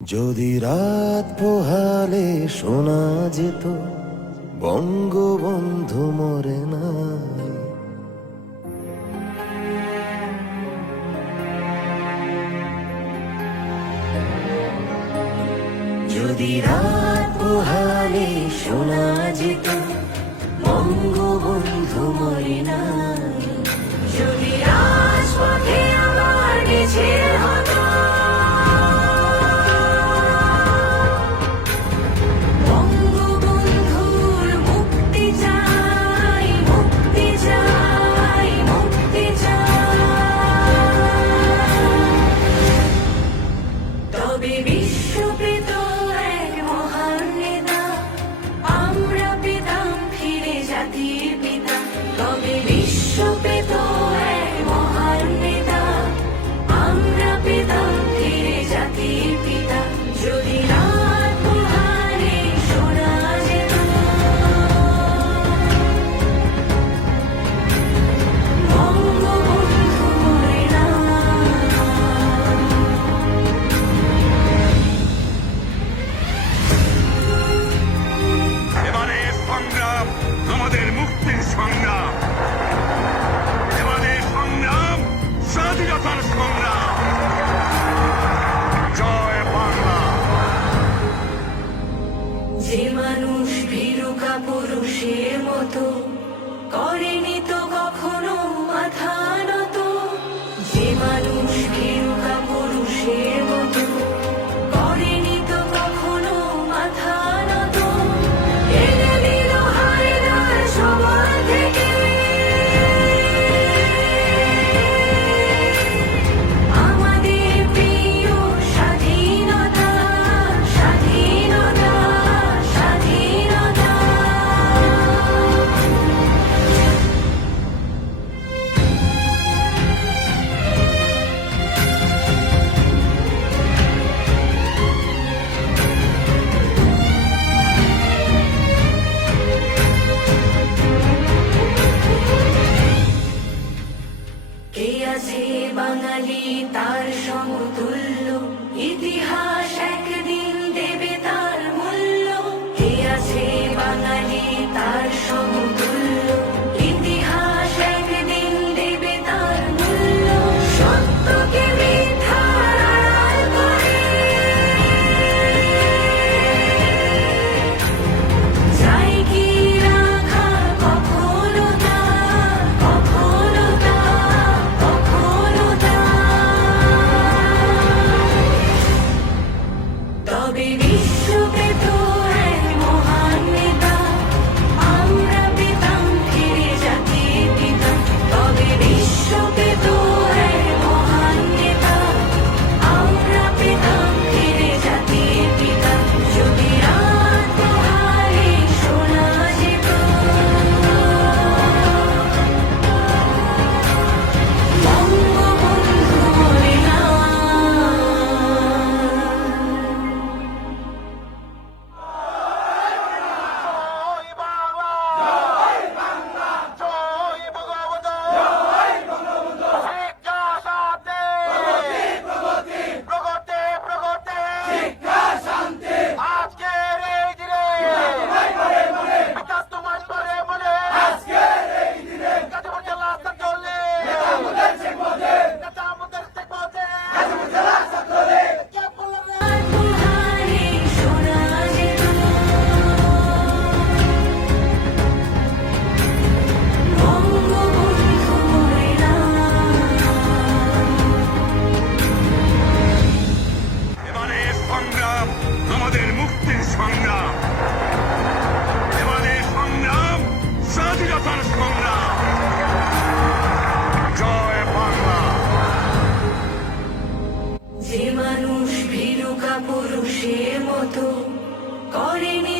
যদি রাত পোহালে শোনা যেত বঙ্গবন্ধু মরে নাই, যদি রাত পোহালে শোনা যেত বঙ্গবন্ধু মরে নাই, যদি রাজপথে আমার মিছিল হতো যে মানুষ ভীরুকা পুরুষের মতো করেনি তো কখনো মাথা নত, যে মানুষ ভীরুকা পুরুষের মতো করেনি তো কখনো মাথা নত, এনে দিল হায়দার সবার থেকে আমাদের প্রিয় স্বাধীনতা। কে আছে বাঙালি তার সমতুল্য, ইতিহাস একদিন দেবে তার মূল্য। কে আছে বাঙালি তার সমতুল্য, ইতিহাস একদিন দেবে তার মূল্য। সত্যকে মিথ্যার আড়াল করে যায় কি রাখা কখনো তা, কখনো তা, কখনো তা। তবে বিশ্ব পেত এক মহান নেতা, আমরা পেতাম ফিরে জাতির পিতা। তবে বিশ্ব পেত এক মহান নেতা, আমরা পেতাম ফিরে জাতির পিতা। যদি রাত পোহালে শোনা যেত বঙ্গবন্ধু মরে নাই। আমাদের মুক্তির সংগ্রাম, এবারে সংগ্রাম স্বাধীনতার সংগ্রাম। জয় বাংলা। যে মানুষ ভীরুকা পুরুষের মতো করেনি